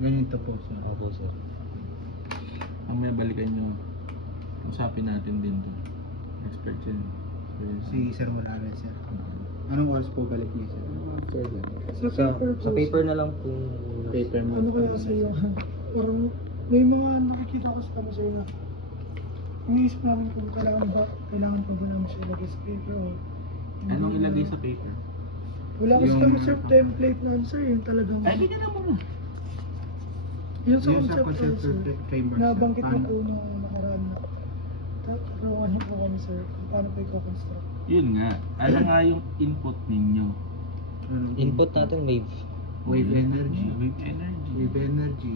Ganito po sir. Opo, sir. Mamaya balikan nyo. Usapin natin din to. Expert yun. Si Sir Morales sir. Anong oras po balik niya sir? Sa paper na lang po. Paper mo. Ano kaya sa'yo? Parang may mga nakikita ko sa kami sa'yo na iniisip namin kung kailangan pa ba namin siya ilagay sa paper o Anong ilagay sa paper? wala kasi Yung- kami sir template na answer yung talagang Ay, bigyan na muna. yun sa Yung sa conceptual sir conceptual framework sir. nabanggit mo Paano? po nung nakaraan na tatanungan niyo po kami sir kung paano po i-construct. Yun nga. Ano nga yung input ninyo? Anong Input natin wave. Wave energy. Wave energy. Wave energy.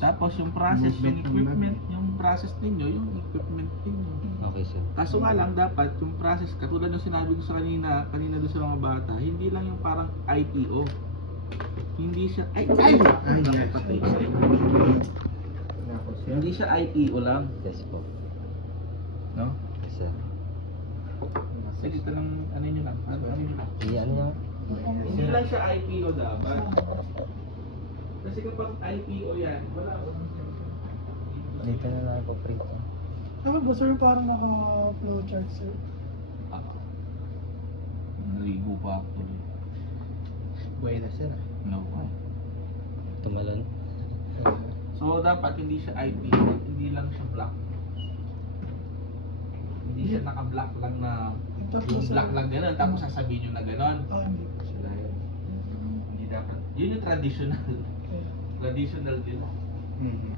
Tapos yung process, yung Movement ng equipment, magnet. yung process ninyo, yung equipment ninyo. Okay, sir. Kaso nga lang dapat yung process, katulad ng sinabi ko sa kanina doon sa mga bata, hindi lang yung parang IPO. Hindi siya, Ay, Naku, yes. patay. Tapos sir. Hindi siya IPO lang, Yes po. no? Yes, sir. Sige, ito lang, ano nyo lang, ano nyo lang. Ano niya? Hindi lang siya IPO dapat. Kasi kapag IPO yan, wala. Dito na lang po print. Tama ba sir parang naka-flowchart sir? Naligo pa actually. Buhay na sir. No. Tumalon. So dapat hindi siya IPO, hindi lang siya black. Hindi siya naka-black lang na yung black lang gano'n, tapos sasabihin nyo na gano'n. Hindi po sir. Hindi dapat. Yun yung traditional. Kaya, Traditional din. Mhm.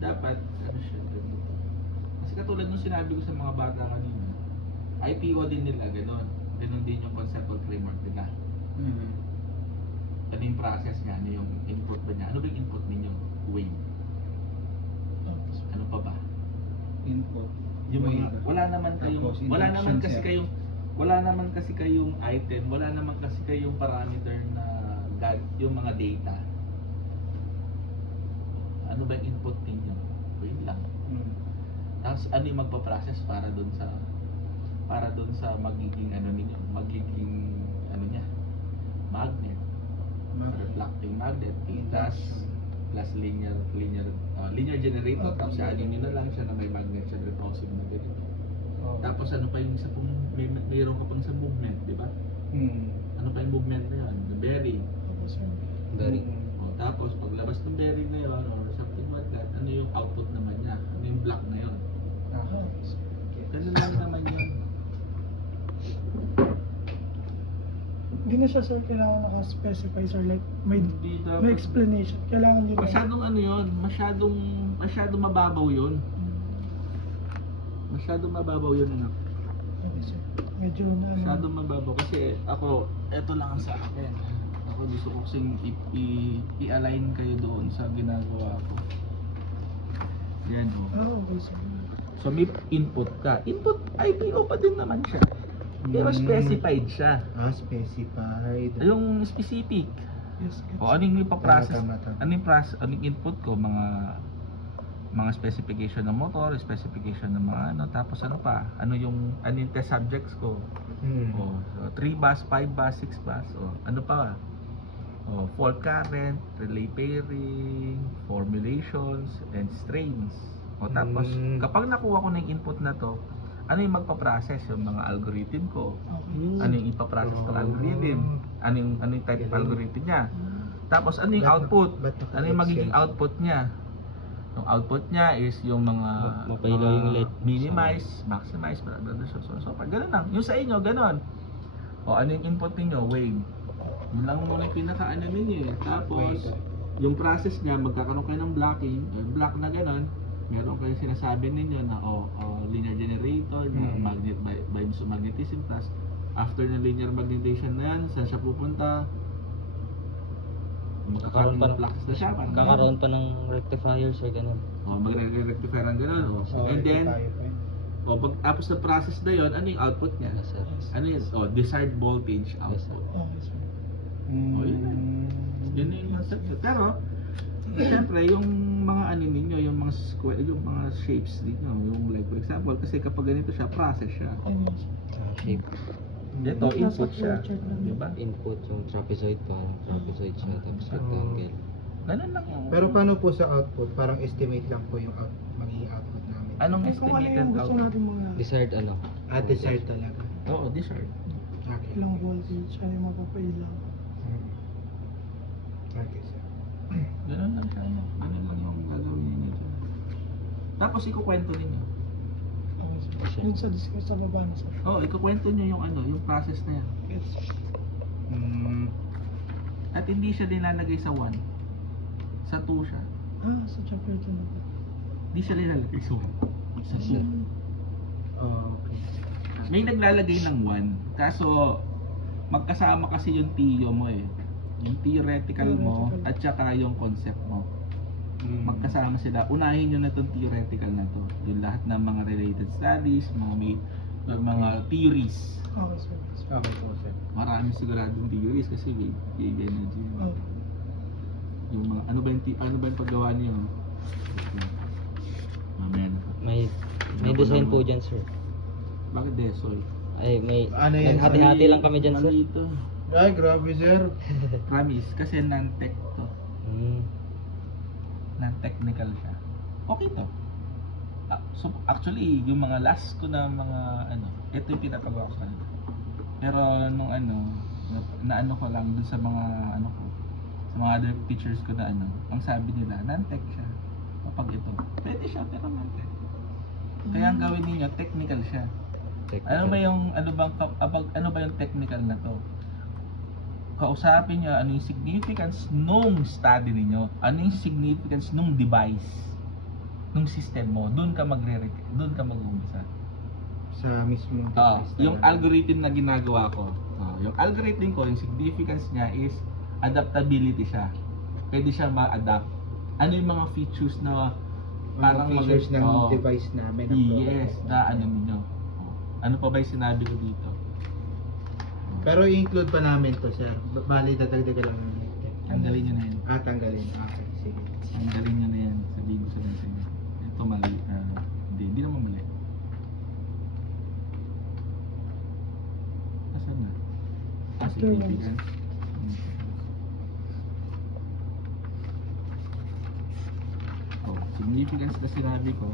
Dapat, ano siya, ganito. Kasi katulad nung sinabi ko sa mga bata kanina, IPO din nila, gano'n. Gano'n din yung conceptual framework nila. Mhm. Ano yung process niya, ano yung input ba niya? Ano ba yung input ninyo? Wave. tapos Ano pa ba? Input. Yung mga, Wave. wala naman kayong, Tapos wala naman induction kasi set. kayong, wala naman kasi kayong item, wala naman kasi kayong parameter na yung mga data. Ano ba yung input ninyo? Wave lang. Mhm. Tapos ano yung magpa-process para doon sa magiging ano ninyo, magiging ano niya, magnet, reflecting magnet, plus linear generator, tapos siya ano nyo na lang siya na may magnet siya repulsive na ganito. Tapos ano pa yung isa pong mayroon ka pang sa movement, di ba? Mhm. Ano pa yung movement na yun? The bearing. tapos sir. Very. Mhm. O, tapos paglabas ng bearing na yun or something like that, ano yung output naman niya? Ano yung block na yun? Ah. Ganun lang naman yun. Hindi na siya sir kailangan naka-specify sir like may Hindi dapat. may explanation. Kailangan yun. Masyadong ano yun, masyadong mababaw yun. Masyadong mababaw yun, anak. Okay sir. Medyo na Masyadong mababaw kasi ako, eto lang ang sa akin. Ako gusto ko kasing i-align kayo doon sa ginagawa ko. Yan o. okay sir. So may input ka. Input IPO pa din naman siya. Pero specified siya. Specified. Yung specific. Yes, gets. O ano yung ipaprocess? Tama, tama. Ano yung input ko? Mga specification ng motor, specification ng mga ano, tapos ano pa? Ano yung test subjects ko? Mhm. O, so 3 bus, 5 bus, 6 bus, o ano pa? O, fault current, relay pairing, formulations, and strains. O tapos, kapag nakuha ko na yung input na to, ano yung magpa-process? Yung mga algorithm ko. Okay. Ano yung ipaprocess ko algorithm? Ano yung type of algorithm niya? Tapos ano yung output? Ano yung magiging output niya? Yung output niya is yung mga Mapailaw yung LED. minimize, maximize, blah, blah, blah, so ganun lang. Yung sa inyo, ganun. O ano yung input niyo? Wave. Yun lang muna yung pinaka-ano ninyo eh. Tapos, yung process niya, magkakaroon kayo ng blocking, block na ganun. Meron kayong sinasabi ninyo na linear generator, na magnet by magnetism, plus after ng linear magnetization na yan, saan siya pupunta? Kakaroon pa ng flux na siya. parang kakaroon pa ng rectifier, sir, ganun. magre-rectifier ang ganun. And then, tapos sa process na yon, ano yung output niya? Yes, sir. Ano yun? Desired voltage Yes, sir. output. Okay sir. Yun na yung concept. Pero, siyempre, yung mga ano ninyo, yung mga square, yung mga shapes ninyo, yung like for example, kasi kapag ganito siya, process siya. Ayun yun, sir. Shape. Ito, Nasa input siya. flowchart lang. Di ba? Input yung trapezoid, parang trapezoid siya, tapos rectangle. Ganun lang yung... Pero paano po sa output? Parang estimate lang po yung magiging output namin. Anong Eh, kung ano estimated yung gusto output? natin mga Desired ano? Desired talaga. Oo, desired. Okay. ilang voltage, ano yung mapapailang. Okay, sir. Ganun lang siya. Ganun lang yung gagawin ninyo dyan. Tapos ikukwento ninyo. Okay, sir. Siya. Yung sa discuss sa baba na, sir. Oo, ikukwento nyo yung ano, yung process na yan. Yes. Mm, At hindi siya nilalagay sa 1. Sa 2 siya. Sa chapter 2 na po. Hindi siya nilalagay sa 1. Sa 2. okay. May naglalagay ng 1. Kaso, magkasama kasi yung TIO mo eh. Yung theoretical mo at saka yung concept mo. Magkasama sila. Unahin nyo na itong theoretical na to. Yung lahat ng mga related studies, mga theories. Okay, sir. Okay po, sir. Marami siguradong theories kasi wave energy. Oh. Yung mga ano ba yung paggawa niyo? Mamaya na. May design po dyan, sir. Bakit Desol? Ay, may Ano yan, naghati-hati lang kami dyan, sir. Mali ito. Ay, grabe, sir. Promise, kasi non-tech to. Non-technical siya. Okay to. So actually, yung mga last ko na mga ano, ito yung pinapagawa ko sa kanila. Pero nung ano, na ano ko lang dun sa mga ano ko, sa mga other teachers ko na ano, ang sabi nila, non-tech siya. Kapag ito, pwede siya pero non-tech. Kaya ang gawin niyo technical siya. Ano ba yung ano ba yung technical na to? Kausapin niyo ano yung significance nung study niyo, ano yung significance nung device, nung system mo, doon ka mag-uumpisa. Sa mismong device Yung talaga. algorithm na ginagawa ko, yung algorithm ko, yung significance niya is adaptability siya. Pwede siya ma-adapt. Ano yung mga features na parang Mga features ng Oo. device namin. ng Yes, product. na ano ninyo. Ano pa ba yung sinabi ko dito? Pero i-include pa namin to, sir. Bali, dadagdagan lang namin. Tanggalin nyo na yun. Tanggalin. Okay, sige. Tanggalin nyo na yan. Sabihin ko sa inyo. Ito mali. Hindi naman mali. Asan na? Significance. Significance na sinabi ko.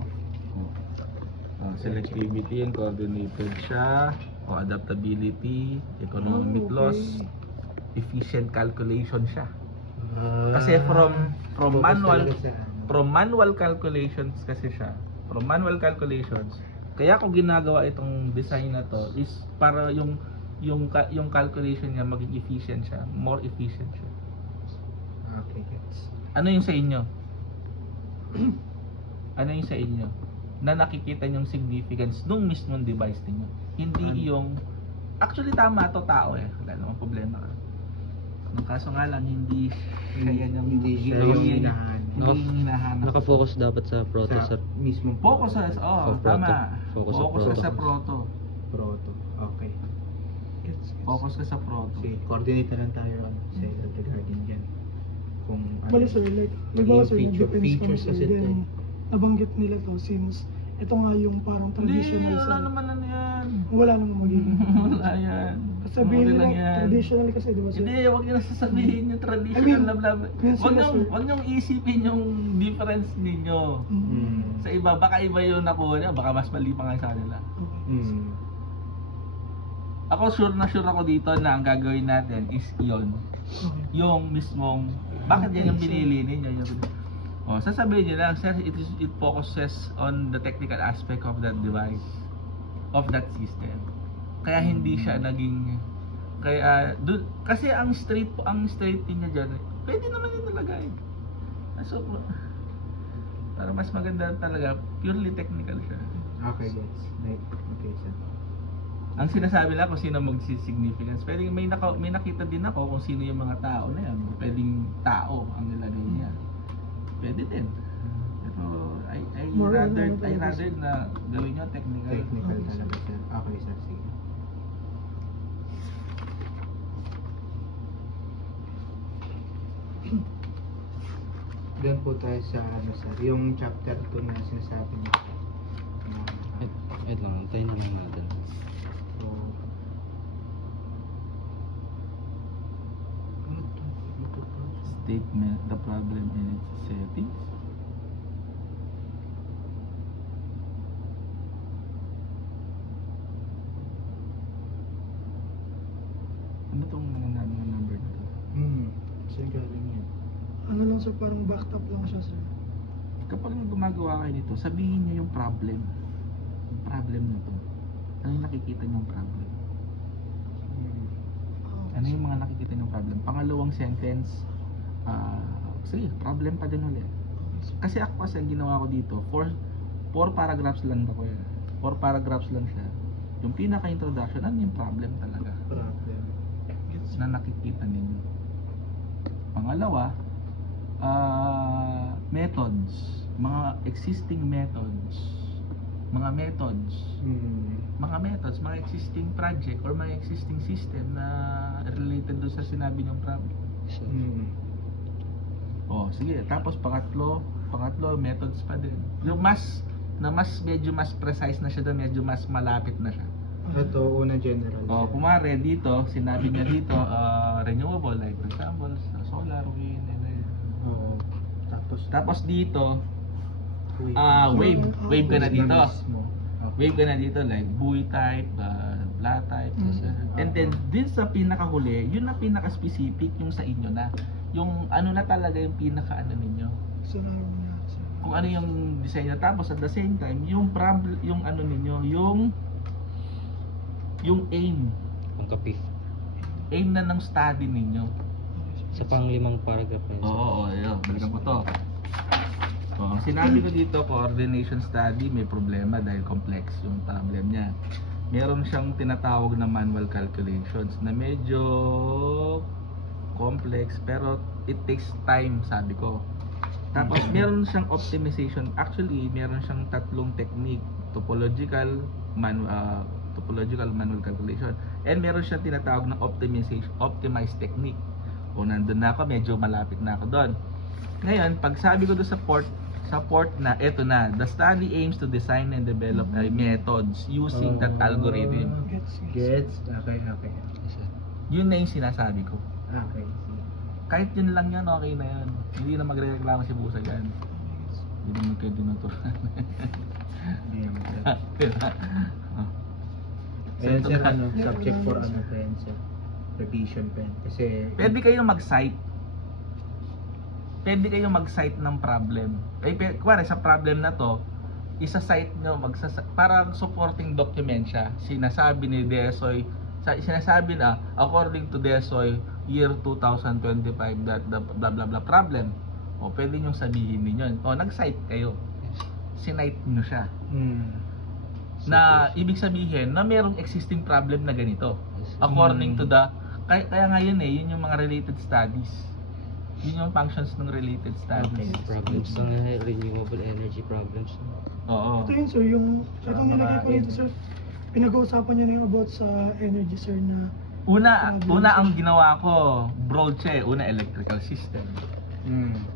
Selectivity and coordinated siya. Adaptability, economic loss, efficient calculation siya. Kasi from Focus manual talaga sa ano. from manual calculations kasi siya. From manual calculations. Kaya ko ginagawa itong design na to is para yung calculation niya maging efficient siya, more efficient siya. Okay, gets. Ano yung sa inyo? Ano yung sa inyo? Na nakikita yung significance nung mismong device niyo. Hindi yung actually tama to tao eh. Wala namang problema ka. Ang kaso nga lang hindi siya yan yung Hindi siya yung hinahanap. Hindi yung hinahanap. Naka-focus dapat sa proto, Sa sir. mismong Focus sa Sa proto. tama. Focus sa Focus ka proto. sa proto. proto. Okay. Gets. Focus ka sa proto. Sige, coordinate na lang tayo sa regarding dyan. Kung ano. Bali, sir, like, di ba, sir, Feature- nag-depends features kami, sir, kasi ito then, nabanggit nila to since ito nga yung parang Hindi, traditional, wala sir. naman ano yan. Wala namang magiging. Wala yan. Sabihin Okay nila, lang yan. traditional kasi, di ba, sir? Hindi, wag niyo na sasabihin yung traditional I mean, blah blah blah. yun Wag sila, niyo, sir. wag niyo isipin yung difference ninyo. Mm. Sa iba, baka iba yung nakuha niya, baka mas mali pa nga sa kanila. Okay. Ako sure ako dito na ang gagawin natin is yon. Okay. Yung mismong, bakit yan yung pinili ninyo? Sasabihin niyo lang, sir, it focuses on the technical aspect of that device, of that system. Kaya hindi siya naging, kasi ang straight niya dyan, pwede naman yun nalagay. So, para mas maganda talaga, purely technical siya. Okay, gets. Okay, sir. Ang sinasabi lang kung sino mag-significance. Pwede may nakita din ako kung sino yung mga tao na yan. Pwedeng tao ang nilagay niya. Pwede din. Pero I rather na gawin nyo technical. Technical talaga, sir. Okay, sir. Sige. Doon po tayo sa ano sir, yung chapter 2 na sinasabi niyo. Wait lang, antayin lang natin. So, ano to? Ito to. Statement the problem in its settings. Ano tong mga number na to? Saan galing yan? Ano lang sir, parang backed up lang siya sir. Kapag gumagawa kayo nito, sabihin niyo yung problem. Yung problem na to. Ano yung nakikita niyong problem? Ano yung mga nakikita niyong problem? Pangalawang sentence, sige, problem pa din ulit. Kasi ako kasi ang ginawa ko dito, 4 paragraphs lang ako yan. 4 paragraphs lang siya. Yung pinaka-introduction, ano yung problem talaga Problem. na nakikita ninyo. Pangalawa, methods. Mga existing methods. Mga methods. Mga existing project or mga existing system na related doon sa sinabi niyong problem. Oh, sige. Tapos pangatlo, methods pa din. Yung medyo mas precise na siya doon, medyo mas malapit na siya. Ito, una general. Oh, sir. kumare dito, sinabi niya dito, renewable, like for example, solar, wind, and then, Oo. tapos dito, wave. wave ka na dito. Mismo. Okay. Wave ka na dito, like buoy type, flat type, and then din sa pinakahuli, yun na pinaka-specific yung sa inyo na. Yung ano na talaga yung pinaka-ano ninyo. So na sir. Kung ano yung design nyo. Tapos at the same time, yung problem, yung ano ninyo, yung aim. Ang kapi. Aim na ng study ninyo. Sa pang-limang paragraph na yun. Oo, ayun. Balikan ko to. Oh, ang sinabi ko dito, coordination study, may problema dahil complex yung problem niya. Meron siyang tinatawag na manual calculations na medyo complex pero it takes time, sabi ko. Tapos meron siyang optimization. Actually, meron siyang tatlong technique. Topological manual calculation. And meron siyang tinatawag na optimized technique. O nandun na ako, medyo malapit na ako doon. Ngayon, pag sabi ko doon sa port na, eto na, the study aims to design and develop methods using that algorithm. Gets? Okay. Yun na yung sinasabi ko. Okay. Kahit yun lang yan, okay na yun. Hindi na magre-reklamo si Busa yan. Hindi naman kayo dinaturan. Ayan, sir. Diba? Ayan, sir, Sentence. subject for ano pen, sir? Revision pen. Kasi, Pwede kayong mag-cite. Pwede kayong mag-cite ng problem. Kuwari sa problem na to, isa-cite nyo, parang supporting document siya. Sinasabi ni Desoy, sinasabi na, according to Desoy, year 2025, that blah blah blah problem. O pwede nyo sabihin ninyo. O nag-cite kayo. Sinite nyo siya. Na ibig sabihin na merong existing problem na ganito. According to the, kaya nga yun yun yung mga related studies. Yun yung functions ng related studies. Okay. Problems ng renewable energy problems. Oo. Ito yun sir, itong nilagay ko dito sir, pinag-uusapan niyo na yung about sa energy sir na Una ang ginawa ko, broad siya una electrical system.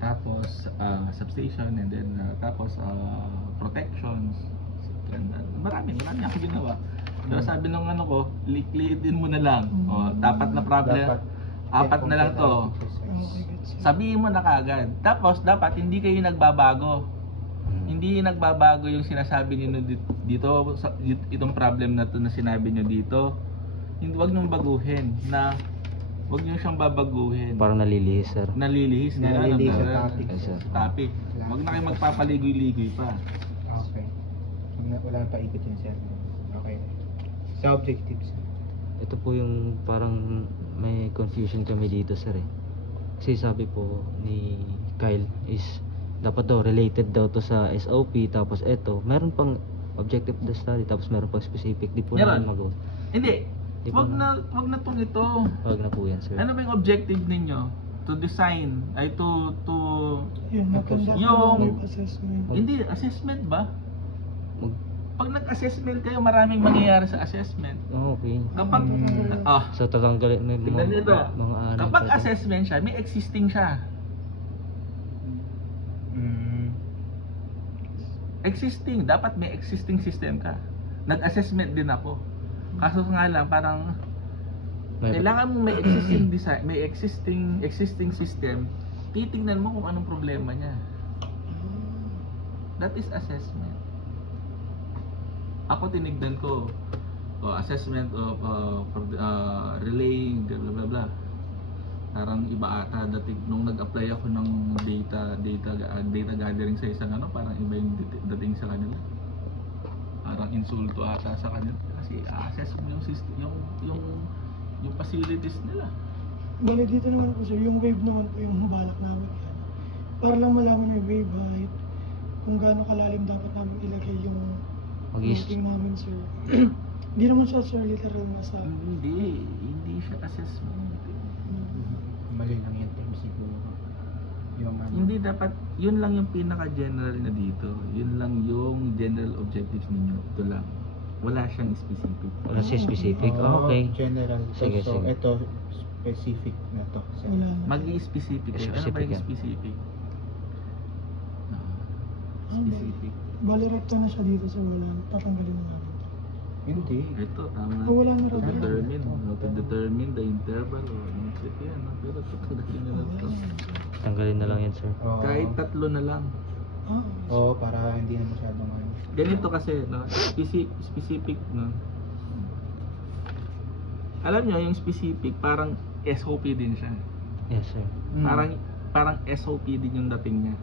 Tapos substation and then tapos protections. Marami ako ginawa. Pero sabi ng ano ko, liquidin mo na lang. O, dapat na problem. Apat na lang to. okay, gets. Sabihin mo na kagad. Tapos dapat hindi kayo nagbabago. Hindi nagbabago yung sinasabi niyo dito itong problem na to na sinabi niyo dito. Hindi, wag niyong baguhin na wag niyo siyang babaguhin. Parang nalilihis, sir. Nalilihis Nalilihis sa na topic. Yes, sir. topic. Wag na kayo magpapaligoy-ligoy pa. Okay. Wala pa ikot yun, sir. Okay. Sa objectives. Ito po yung parang may confusion kami dito, sir eh. Kasi sabi po ni Kyle is dapat daw related daw to sa SOP, tapos eto, meron pang objective of the study, tapos meron pang specific. Di po Meron. namin mag- Hindi. Di po Wag na tong ito. Wag na po yan, sir. Ano ba yung objective ninyo? To design ay to Yun, mag-conduct Yung- ng assessment. hindi assessment ba? Mag- Pag nag-assessment kayo, maraming mangyayari sa assessment. Oh, okay. Kapag So tatanggalin may tignan nyo ito. mga ano. Kapag assessment siya, may existing siya. Existing, dapat may existing system ka. Nag-assessment din ako. Kaso nga lang, parang kailangan mo may existing design, may existing system. Titingnan mo kung anong problema niya. That is assessment. Ako tinignan ko assessment of relaying blah blah blah. Parang iba ata nung nag-apply ako ng data gathering sa isang parang iba yung dating sa kanila. Parang insulto ata sa kanila kasi assess mo yung system, yung facilities nila. Bali dito naman po sir, yung wave naman po yung balak namin yan. Para lang malaman yung wave height, kung gaano kalalim dapat namin ilagay yung Mag-is- routing namin sir. Hindi naman siya sir literal na sa... Hindi siya assessment. Mali lang yung term siguro. Yung Hindi dapat, yun lang yung pinaka-general na dito. Yun lang yung general objectives ninyo. Ito lang. Wala siyang specific. Wala siya specific. Okay. General. Sige, so, sige. ito specific na to. So, Wala na. Mag-i-specific kayo. Ano ba Specific yung yan. specific? Ano? Specific. Bali recto na siya dito sir, wala. Tatanggalin na namin. hindi. Ito, tama. Oh, wala na rin. How to determine the interval o inset yan. Pero tatanggalin na lang ito. Tanggalin na lang yan, sir. Oo. Kahit 3 na lang. Ah, Oo, para hindi na masyadong Ganito kasi, no? Specific, no? Alam nyo, yung specific, parang SOP din siya. Yes, sir. Parang SOP din yung dating niya.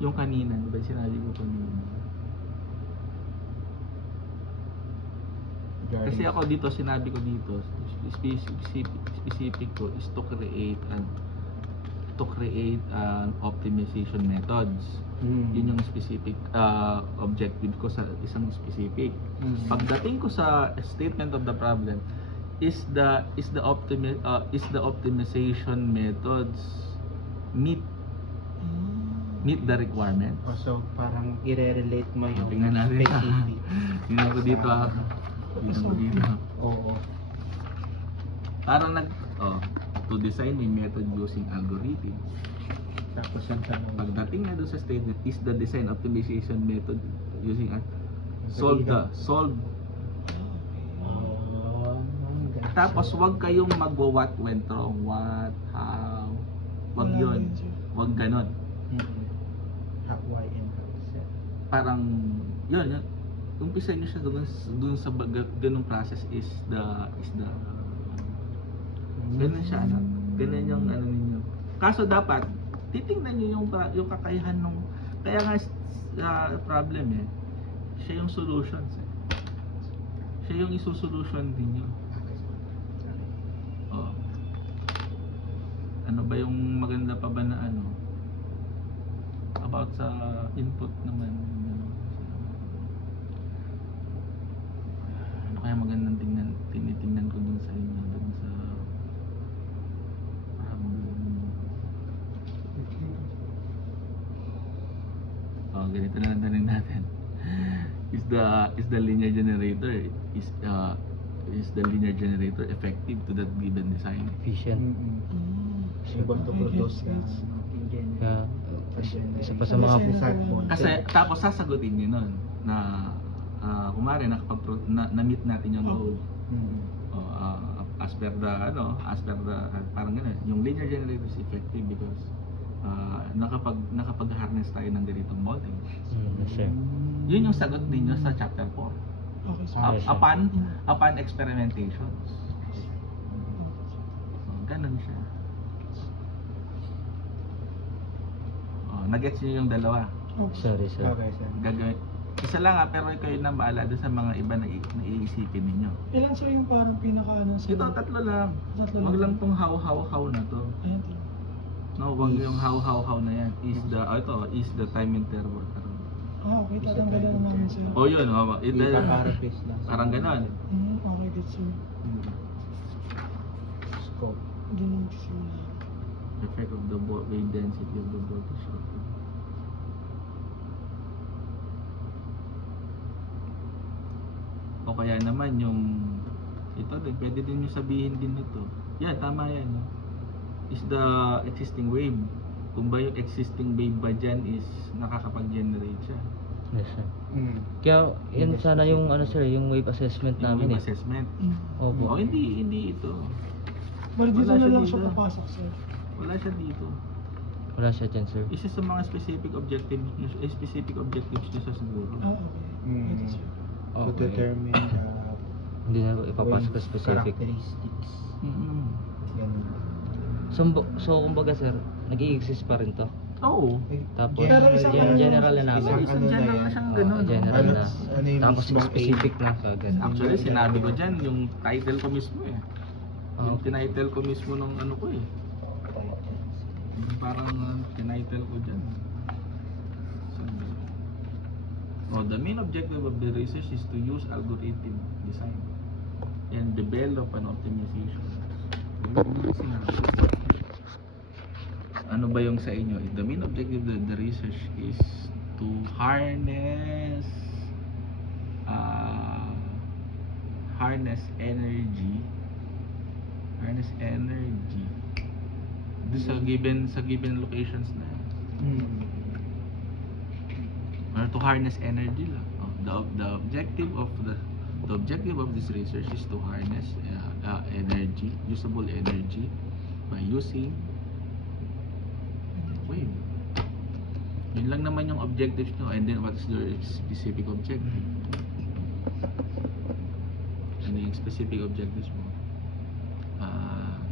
Yung kanina, di ba sinabi ko kanina? Kasi ako dito, sinabi ko dito, specific ko is to create an optimization methods. Yun yung specific objective ko sa isang specific. Pagdating ko sa statement of the problem is the optimization methods meet the requirement. So, parang i-relate mo yung Tingnan natin. specific. Tingnan ko dito Tingnan ko dito. Oo. Parang to design a method using algorithm. Tapos yung tanong. Pagdating na doon sa statement is the design optimization method using solve. Tapos wag kayong magwa-what went wrong, what, how. Wag wala yun. din, sir. Wag ganon. How, why, and how. Parang yun. Umpisa nyo siya doon sa ganung process is the ganun siya, ganun yung ninyo. Kaso dapat titingnan niyo yung kakayahan nung, kaya nga problem siya yung solutions siya yung isusolution din niyo. Ano ba yung maganda pa ba na about sa input naman? Ano kaya magandang tinitingnan ko dun sa inyo, dun sa ganito na lang rin natin. Is the linear generator is the linear generator effective to that given design? Efficient. Able to produce the Kaya, isa pa sa mga Kasi tapos sasagutin niyo nun na kumare na-meet natin yung load. As per the parang gano'n, yung linear generator is effective because nakapag-harness tayo ng ganitong voltage. Yes, sir. Yun yung sagot ninyo sa chapter 4. Okay, sir. Yes, sir. Upon experimentations. Ganun siya. Nagets niyo yung dalawa. Okay. Sorry, sir. Okay, sir. Gagawin. Isa lang pero kayo na baala doon sa mga iba na iisipin ninyo. Ilan sir yung parang pinaka sir? Ito, 3 lang. Tatlo Wag lang tong how na to. Ayan, tama. No, wag yung how na yan. Is the time interval. Okay, tatanggalan na namin sir. Oh, yun. Ika-paraphrase lang. Parang ganon. Okay, good sir. Scope. Hindi na magsisimula. Effect of the wave density of the voltage. O kaya naman yung ito din, pwede din nyo sabihin din ito. Yan, tama yan. No? Is the existing wave kung ba yung existing wave ba dyan is nakakapag-generate siya. Yes, sir. Mm. Kaya yun sana yung ano sir, yung wave assessment Yung namin wave eh. assessment. Opo. O hindi ito. Bali dito Wala na siya lang siya dito. papasok, sir. Wala siya dito. Wala siya dyan sir. Isa sa mga specific objectives niya sa siguro. Ah, okay. Mm. Ito, sir. To determine Hindi na ipapasok sa wave specific. characteristics. Mm-hmm. Ganun. So kumbaga sir, nag-i-exist pa rin to. Oo. Tapos Pero isang ano general na lang, namin. Isang general na siyang Oo, ganun. general Ano- na. ano yung Tapos mismong specific na kagad. Actually, sinabi ko dyan, yung title ko mismo eh. Yung Okay. tinitle ko mismo nung ano ko eh. Yung parang tinitle ko dyan. Sabi. Oh, the main objective of the research is to use algorithm design and develop an optimization. Ano ba yung sa inyo? The main objective of the research is to harness doon sa given locations na yan. Mm. Or to harness energy lang. Oh, the objective of this research is to harness energy, usable energy by using wave. Yun lang naman yung objectives nyo, and then what is their specific objective? Ano yung specific objectives mo?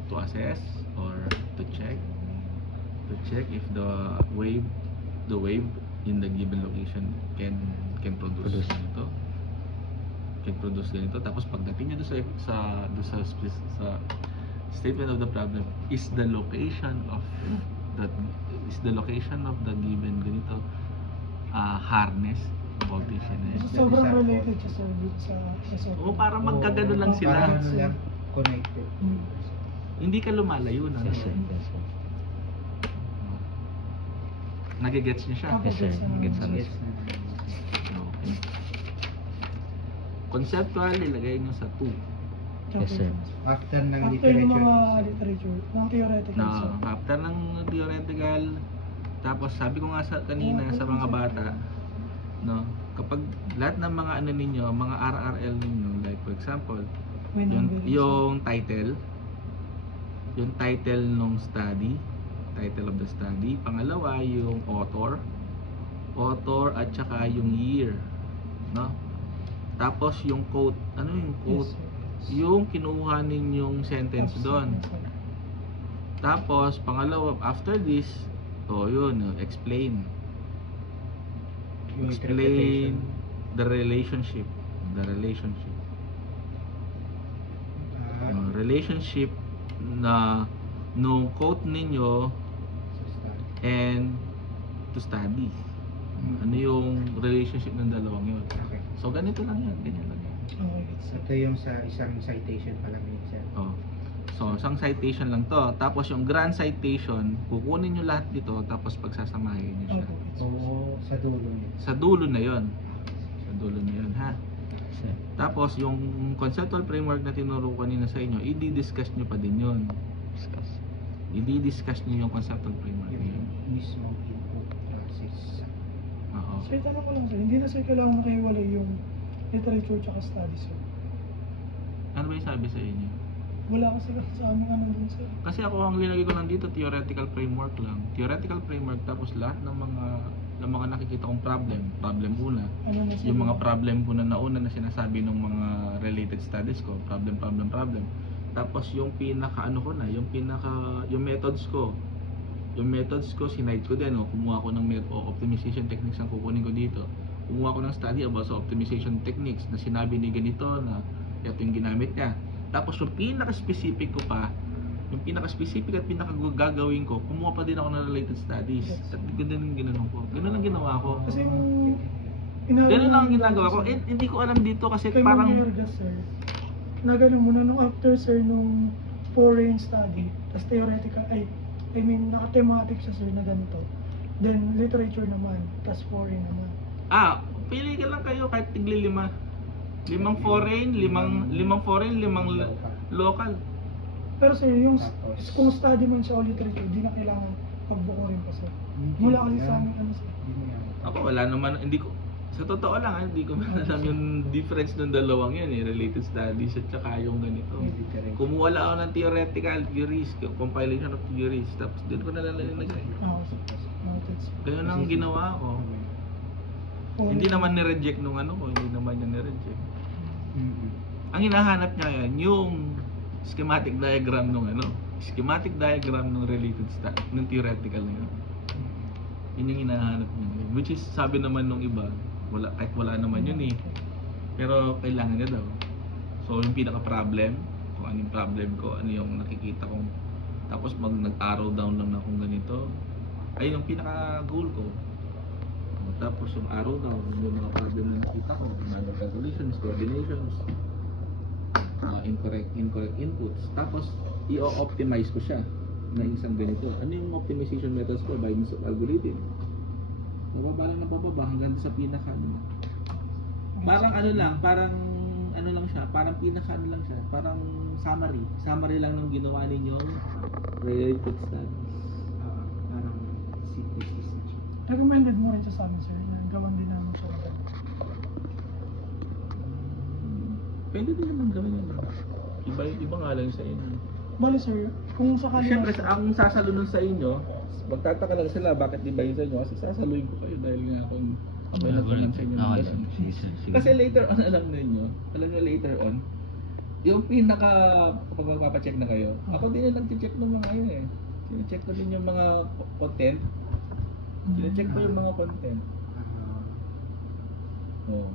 To assess or to check if the wave in the given location can produce ganito, tapos pagdating niya doon sa statement of the problem is the location of the given ganito harness voltage energy. So, sobrang related siya, sir, dito sa SOP. Oo, para magkagano lang sila. Parang ano lang, connected. Mm. Hindi ka lumalayo na. Yes sir. Yes sir. Nagigets niya siya. Yes sir. Gets namin. Yes. Okay. Conceptual, ilagay nyo sa 2. Yes, sir. After ng After ng mga literature. literature, ng theoretical, Na sir. after ng theoretical, tapos sabi ko nga kanina sa mga bata, no, kapag lahat ng mga ano ninyo, mga RRL ninyo, like for example, When yung title nung study, title of the study. Pangalawa, yung author at saka yung year, no? Tapos yung quote, ano yung Yes, quote? sir. Yung kinuha ninyong sentence doon. Yes, sir. Tapos pangalawa, after this, yun, explain Yung interpretation. the relationship relationship na nung quote ninyo and to study. Ano yung relationship ng dalawang yun? Okay. So ganito lang yan, ganyan lang yan. Okay, it's Ito yung sa isang citation pa lang yun, sir. Oh. So, isang citation lang to. Tapos yung grand citation, kukunin nyo lahat dito, tapos pagsasamahin nyo siya. okay, it's Oo, sa dulo yun. Sa dulo na yon. Sa dulo na yon, ha? Sir. Tapos yung conceptual framework na tinuro ko kanina sa inyo, i-discuss nyo pa din yun. Discuss. I-discuss nyo yung conceptual framework na yun. Yung mismong input process. Oo. Sir, tanong ko lang, sir. Hindi na, sir, kailangan makahiwalay yung literature tsaka study, sir. Ano ba yung sabi sa inyo? Wala kasi sa aming ano dun, sir. Kasi ako ang linagay ko lang dito, theoretical framework lang. Theoretical framework, tapos lahat ng mga nakikita kong problem una. Ano na, sir? Yung mga problem ko na nauna na sinasabi ng mga related studies ko, problem. Tapos yung yung methods ko. Yung methods ko, sinide ko din, kumuha ko ng optimization techniques ang kukunin ko dito. Kumuha ko ng study about sa optimization techniques na sinabi ni ganito na ito yung ginamit niya. Tapos yung pinaka-specific ko pa, yung pinaka-specific at pinaka-gagawin ko, kumuha pa din ako ng related studies. Yes. At ganun yung ginanong ko. Ganun lang ginawa ko. Kasi yung... Ganun lang ang ginagawa ko. Hindi ko alam dito kasi kay parang... Ma'am Yorga, sir, na ganun muna nung after, sir, nung foreign study, tas theoretical, naka-thematic siya, sir, na ganito. Then, literature naman, tas foreign naman. Pili ka lang kayo kahit tigli 5. 5 foreign, 5 local. Pero sir, yung Tapos- kung study man siya o literature, di na kailangan pagbuo rin po sir. Hindi Mula kasi yan. sa amin ano sir. Hindi mo yan. Ako wala naman, hindi ko, sa totoo lang hindi ko man alam yung difference ng dalawang yun related studies at saka yung ganito. Hindi ka rin. Kumuha lang ako ng theoretical theories, compilation of theories, tapos din ko nalalagay. Oo sir. Noted sir. Ganyan lang ang ginawa ko. Oo, Hindi naman ni-reject nung ano ko, hindi naman niya ni-reject. Mm-mm. Ang hinahanap niya yan, yung schematic diagram nung ano, schematic diagram ng related study, ng theoretical na yun. Yun yung hinahanap niya. Which is, sabi naman nung iba, wala, kahit wala naman yun eh. Pero kailangan niya daw. So yung pinaka-problem, kung ano yung problem ko, ano yung nakikita kong, tapos nag-arrow down lang na kung ganito, ay yung pinaka-goal ko. Tapos yung arrow down, yung mga problem na nakita ko, manual calculations, coordinations, mga incorrect inputs. Tapos i-optimize ko siya na isang ganito. Ano yung optimization methods ko? By means of algorithm. Nababa lang hanggang sa pinaka ano. Parang ano lang, parang ano lang siya, parang pinaka ano lang siya, parang summary. Summary lang ng ginawa ninyong related studies. Parang synthesis na siya. Recommended mo rin siya sa amin sir. Na gawan din namin siya. Pwede din naman gawin yun. Iba nga lang sa inyo. Bali sir, kung sakali Siyempre, ang sasalunod sa inyo, magtataka lang sila bakit di ba yun sa inyo kasi sasaluhin ko kayo dahil nga akong available naman sa inyo ng Okay, ganun. sige. Kasi later on, alam nyo later on, yung pinaka, kapag magpapacheck na kayo, ako din yung nag-check ng mga yun eh. Sine-check ko din yung mga content. Sine-check ko yung mga content. Oh.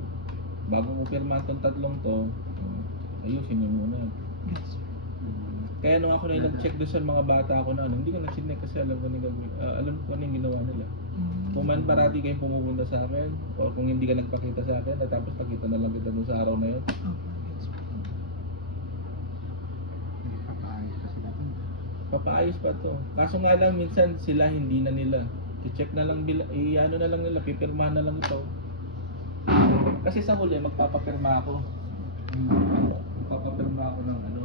Bago ko pirma itong tatlong to, ayusin nyo muna. Gets. Kaya nung ako na yung nag-check doon sa mga bata ko na ano, hindi ko na-chinek kasi alam ko alam ko na yung ginawa nila. Kung man parati kayong pumupunta sa akin, o kung hindi ka nagpakita sa akin, at tapos nakita na lang kita doon sa araw na yun. Hindi pa paayos pa sila. Papaayos pa to. Kaso nga lang minsan sila hindi na nila. I-check na lang, i-ano na lang nila, pipirmahan na lang ito. Kasi sa huli, magpapapirma ako. Magpapapirma ako ng ano,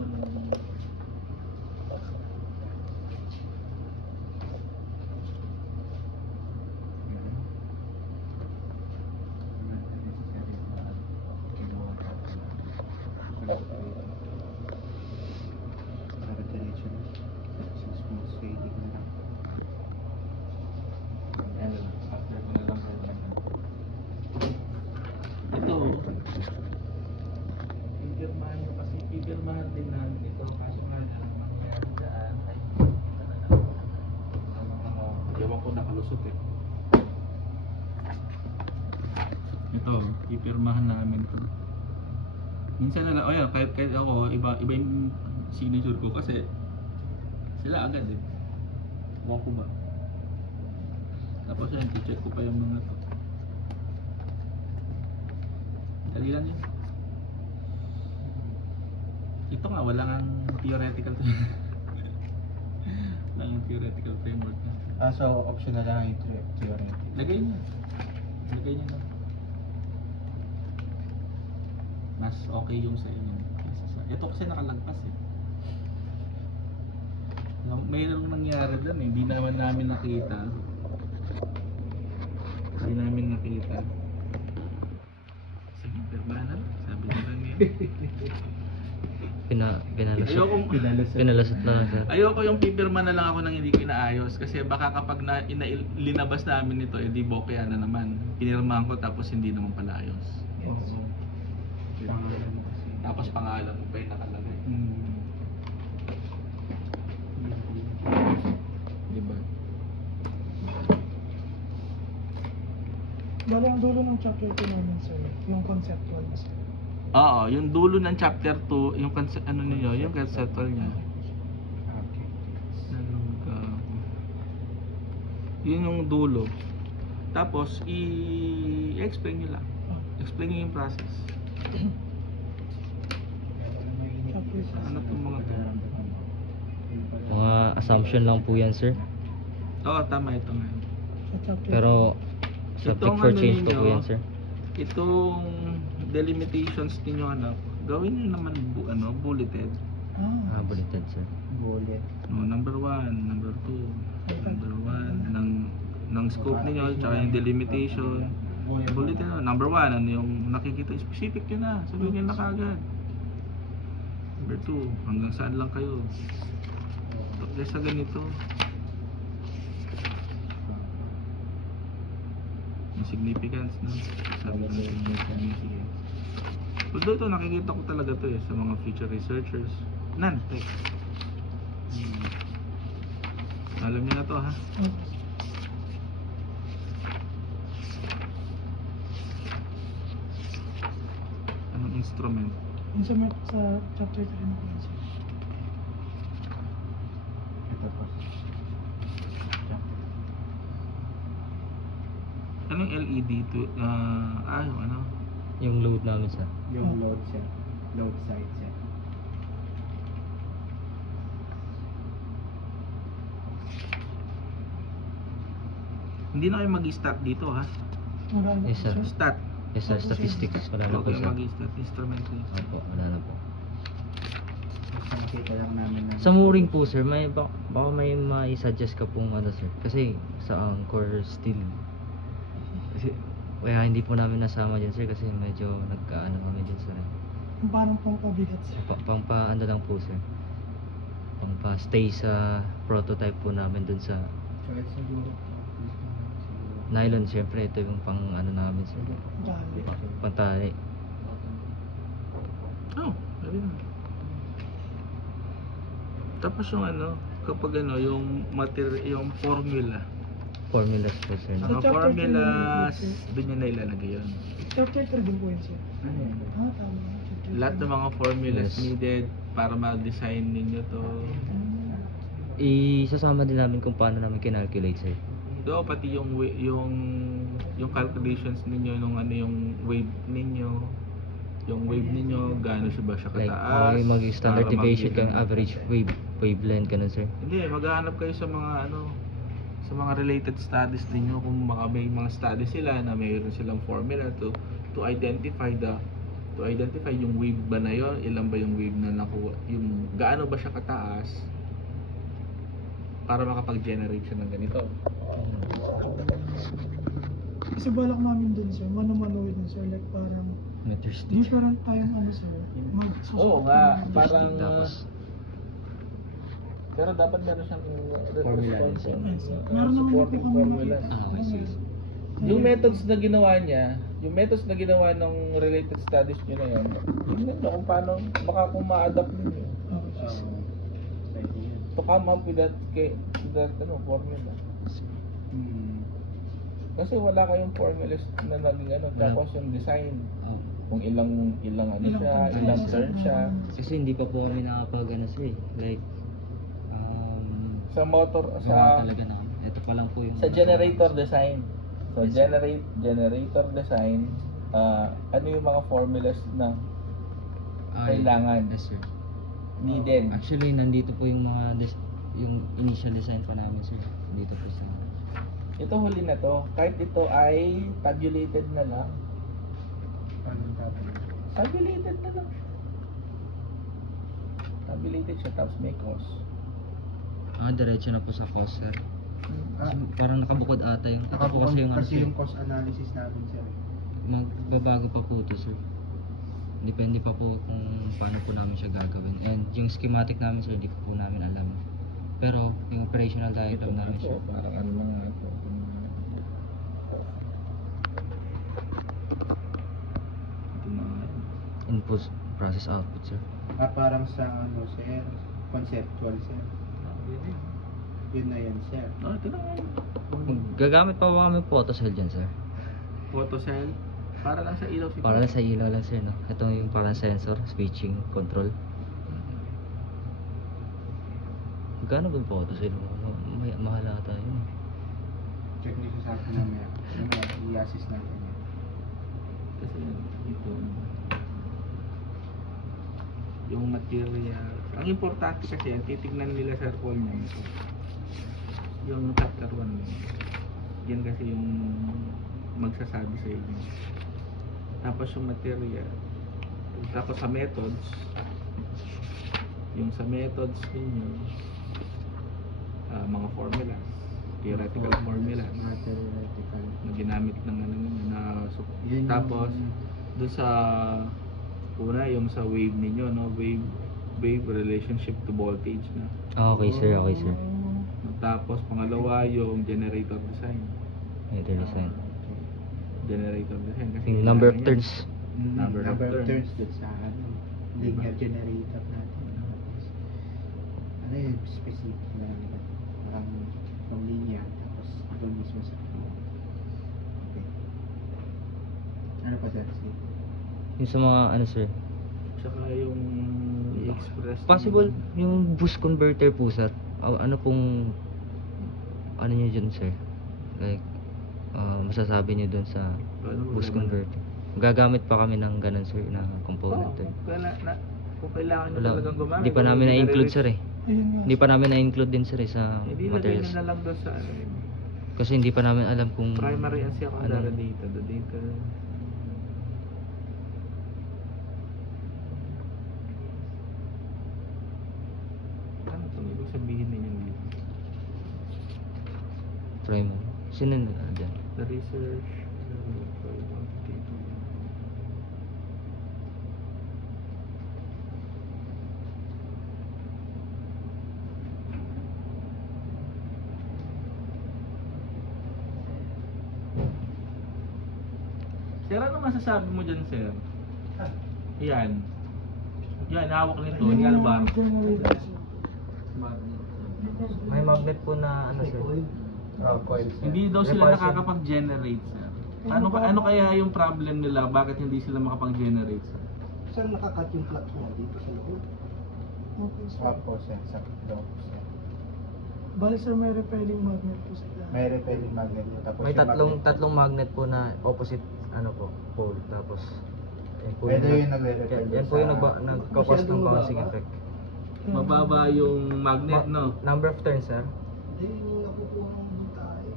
Para diretso na. Smooth sailing na lang. after ko na lang ito, pipirmahan ko kasi pipirmahan din namin ito kaso nga lang mangyayari dyan ay ewan ko nakalusot eh. Ito, pipirmahan namin ito. Minsan na lang, oh yan, kahit ako, iba yung signature ko kasi sila agad eh. Ewan ko ba? Tapos yan, check ko pa yung mga to. Dali lang yun. Ito nga, wala nga theoretical wala nga theoretical framework na. So optional lang yung theoretic. Lagay niya. Lagay niya na. Mas okay yung sa inyo. Kaysa sa... Ito kasi nakalagpas eh. Mayroong nangyari doon eh. Hindi naman namin nakita. Hindi namin nakita. Sige, pirma na lang. Sabi niya lang yun. Ayokong- Pinalasot na lang sir. Ayoko yung pipirma na lang ako nang hindi ko inaayos kasi baka kapag linabas namin ito, edi bokeh na naman. Pinirmahan ko tapos hindi naman pala ayos. Oo. Pangalan mo kasi. Tapos pangalan mo pa yung nakalagay. Diba? Bali ang dulo ng chapter 2 namin sir, yung conceptual na sir. Oo, yung dulo ng chapter 2, yung ano niyo, yung conceptual niya. Okay. Yun yung dulo. Tapos i-explain niyo lang. Explain niyo yung process. Ano itong mga to? Mga assumption lang po yan sir. Oo, tama ito nga. Sa chapter Pero subject Itong for ano change pa po ninyo, yan sir. Itong delimitations ninyo anak, gawin niyo naman bulleted. Ah, bulleted sir. Bullet. No, number 1, number 2, Number 1, ng scope ninyo, tsaka yung delimitation. Ulitin na, number 1, ano yung nakikita, specific yun na, sabihin nyo na kagad. Number 2, hanggang saan lang kayo. Tapos sa ganito, yung significance, no? Sabi ko yung significance. Although ito, nakikita ko talaga to sa mga future researchers. Non-text. Alam niyo na to, ha? Anong instrument? Instrument sa chapter 3 mo yun, sir. Ito po. Anong LED to? Yung ano? Yung load namin sir. Yung load siya. Load side siya. Hindi na kayo mag-start dito, ha? Wala na Yes, po, sir. sir. Start. Yes sir, statistics. Wala na Huwag po kayo sir. mag-start. Instrument ko. Opo, wala na po. Basta nakita lang namin na... Sa mooring po sir, may baka may mai-suggest ka pong ano sir. Kasi sa Anchor still. Kasi, kaya hindi po namin nasama dyan sir kasi medyo nagkaano kami dyan sir. Yung parang pangpabigat, sir. Pangpa ano lang po sir. Pangpa stay sa prototype po namin dun sa So, it's siguro. nylon. Syempre ito yung pang ano namin sir. Dali. Pantali. Oh, very nice. Tapos yung ano, kapag ano, yung material, yung formula. Formulas po sir. Sa Mga chapter formulas, 3 mo, doon yun na ilalagay yun. Chapter 3 din po yun, sir. Ano yun? Ah, tama. Chapter Lahat ng 3. mga formulas Yes. needed para ma-design ninyo to. Isasama din namin kung paano namin kinalculate sir. Do pati yung yung calculations ninyo nung ano yung wave ninyo. Yung wave ninyo, gaano siya ba siya Like, kataas? mag-standard para deviation mag- kang average wavelength ganun sir. Hindi, maghahanap kayo sa mga ano, sa mga related studies ninyo kung baka may mga studies sila na mayroon silang formula to identify yung wave ba na yun, ilan ba yung wave na nakuha, yung gaano ba siya kataas para makapag-generate siya ng ganito. Kasi balak namin dun, sir. Mano-mano din, sir. Like, parang Meter stick. different tayong ano, sir. Oo nga, ng- parang Tapos pero dapat meron siyang Formula din siya. Meron naman supporting po kami formulas. nakita. okay, sige. Yung methods na ginawa niya, yung methods na ginawa ng related studies niyo na yun, yun na kung paano, baka kung ma-adapt niyo Okay, sir. to come up with that, formula. Kasi wala kayong formulas na naging ano, Wala. tapos yung design, Oh. kung ilang ano Ilang siya, turns ilang siya. turn siya. Kasi hindi pa po kami nakapag ano sir. Like Sa motor, wala sa talaga na. Ito pa lang po yung generator design. So Yes, sir. generator design, ano yung mga formulas na kailangan, Yes sir. needed. Actually nandito po yung mga yung initial design pa namin sir. Dito po sa Ito huli na to, kahit ito ay tabulated na lang. Tabulated na lang. Tabulated siya, tapos may cost. diretso na po sa cost sir. Ah, Parang nakabukod ata yung ito po kasi yung ano kasi sir. yung cost analysis namin sir. Magbabago pa po ito sir. Depende pa po kung paano po namin siya gagawin. And yung schematic namin sir, hindi po namin alam. Pero yung operational diagram namin ito, sir. parang ano na nga ito. Ito na nga. Input, process, output sir. Parang sa ano sir, conceptual sir. Yun na yan sir. Ito na nga. Gagamit pa ba kami photocell dyan sir? Photocell. Para lang sa ilaw siguro. Para lang sa ilaw lang sir no? Ito yung parang sensor, switching, control. Magkano ba yung photocell? Mahal ata yun. Check nyo sa akin mamaya. I-assist natin yan. Kasi ito. Yung material. Ang importante kasi yan, titignan nila sa call niya ito. Yung chapter 1 niya. Yan kasi yung magsasabi sa inyo. Tapos yung material. Tapos sa methods. Yung sa methods ninyo, mga formulas. theoretical formula Mga theoretical. na ginamit ng ano na Yun yung- tapos doon sa una yung sa wave ninyo no, wave relationship to voltage na. Okay sir, okay sir. Tapos pangalawa yung generator design. Ito design. Generator design kasi Yung number of kailangan yan. turns. Number of turns. turns dun sa ano, linear Diba? generator natin. Ano yung specific na parang from linear tapos doon mismo sa okay. Ano pa sir? Sige. Yung sa mga ano sir. Tsaka yung i-express Possible yung boost converter po sir. Ano pong ano niyo dyan sir? Like masasabi niyo dun sa Ano, boost wala. converter. Gagamit pa kami ng ganun sir na component. Oo, kung kailangan nyo Wala. talagang gumamit. Hindi pa namin na-include sir eh. Ayun nga. Hindi pa namin na-include din sir eh sa Hindi lagay materials. nyo na lang doon sa ano, Kasi hindi pa namin alam kung primary and secondary ano. data. The data. Ano itong ibig sabihin ninyo dito? primary. Sino na dyan? The research. Sir, ano masasabi mo dyan, sir? Yan. Yan, hawak nito. Ayun Yan, yung bar. generator, sir. May magnet po na ano sir. Coil sir. Hindi daw sila Repulsion. nakakapag-generate, sir. Ano kaya yung problem nila? Bakit hindi sila makapag-generate, sir? Saan nakakat yung flux mo dito sa loob? Okay, sir. Opo sir, sa loob sir. Bali sir, may repelling magnet po sila. May repelling magnet po. Tapos May yung magnet- tatlong magnet po na opposite ano po, pole. Tapos yan po Pwede yung yung nagre-repel yan po yung nagkakos ng bouncing mababa. effect. Mababa yung magnet, no? Number of turns sir. Hindi yung nakukuha ng butahe.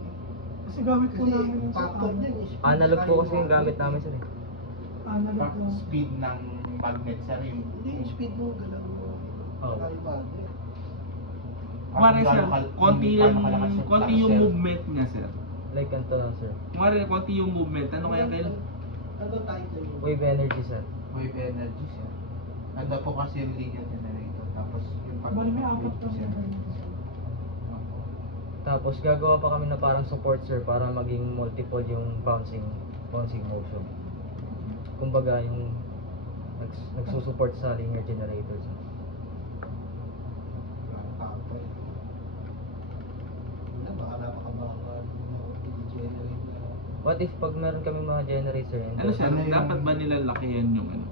Kasi gamit po Kasi namin yung sa factor din is Analog po kasi yung gamit namin sir eh. analog Pag lang. speed ng magnet sir yung Hindi yung speed mo, galaw mo. Oo. Kakaiba. Kumari, sir, konti yung sir. movement niya, sir. Like ganito lang sir. Kumari, konti yung movement. Ano kaya kayo? Ano title mo? Wave energy sir. Wave energy sir. Ando po kasi yung linear generator. Tapos yung Bali may apat po sir. sir. Tapos gagawa pa kami na parang support sir para maging multiple yung bouncing motion. Kumbaga yung nagsusupport sa linear generator sir. Wala, baka napakabaka i-generate na. What if pag meron kami mga generator and Ano, sir? Ano yung- Dapat ba nila lakihan yung ano?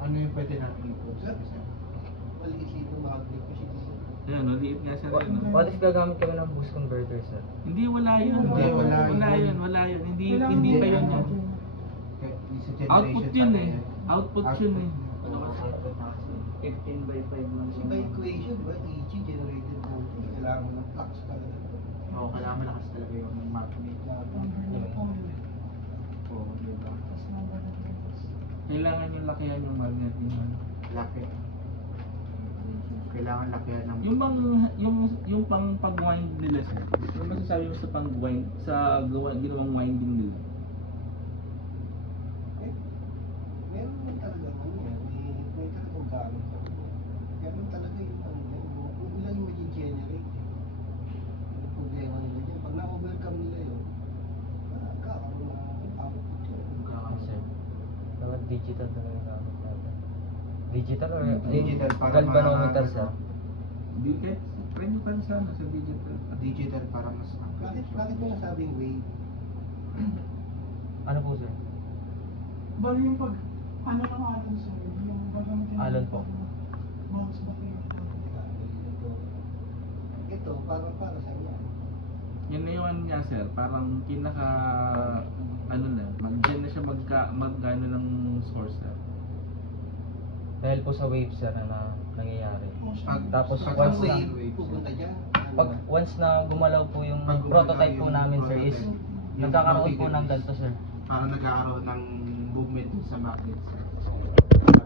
Ano yung pwede natin i-post sir? Maliit-liit ng magnet ko siguro. Ayan, no? Liit nga, sir. what, Yun, no? what if gagamit kami ng boost converter sir? Hindi, wala yun. Hindi, wala yun. Wala yun. Hindi, Kailangan hindi din pa yun ano, yan. Kaya, sa generation Output yun pala eh. yan. Output yun eh. Ano kasi? Output na kasi. 15 by 5 lang Kasi by equation, ba, EG generated voltage, kailangan mo ng flux talaga. Oo, kailangan malakas talaga yung magnet. number ng oil. Oo, diba? Tapos number ng turns. Kailangan yung lakihan yung magnet. Yung ano. Laki. Kailangan lakihan ng... Yung bang yung pang pag-wind nila, sir. Ano masasabi mo sa pang-wind sa ginawang winding nila? Eh, meron mo talaga ano yan, may talagang gamit ako. Meron talaga yung ano yan, kung ilan yung mag-generate. Yung problema nila dyan, pag na-overcome nila yun, kakaroon ng output yun. sir. Dapat digital talaga yung gamit natin. Digital or Digital para galvanometer sir? Hindi, kahit pwede pa sana sa digital. Digital para mas Bakit mo nasabing wave? Ano po sir? Bali yung pag ano ng alon sir, yung gagamitin Alon po. bounce back yung Ito, para sa inyo. Yun na yung ano niya, sir. Parang pinaka ano na, mag-gen na siya mag-ano ng source, sir. Dahil po sa wave sir na nangyayari. Pag- Tapos pag- once Ang na wave, pupunta dyan. once na gumalaw po yung Pag gumalaw prototype po yung namin sir is prototype, yung nagkakaroon po ng magiging- ganito sir. Parang nagkakaroon ng movement dun sa magnet sir.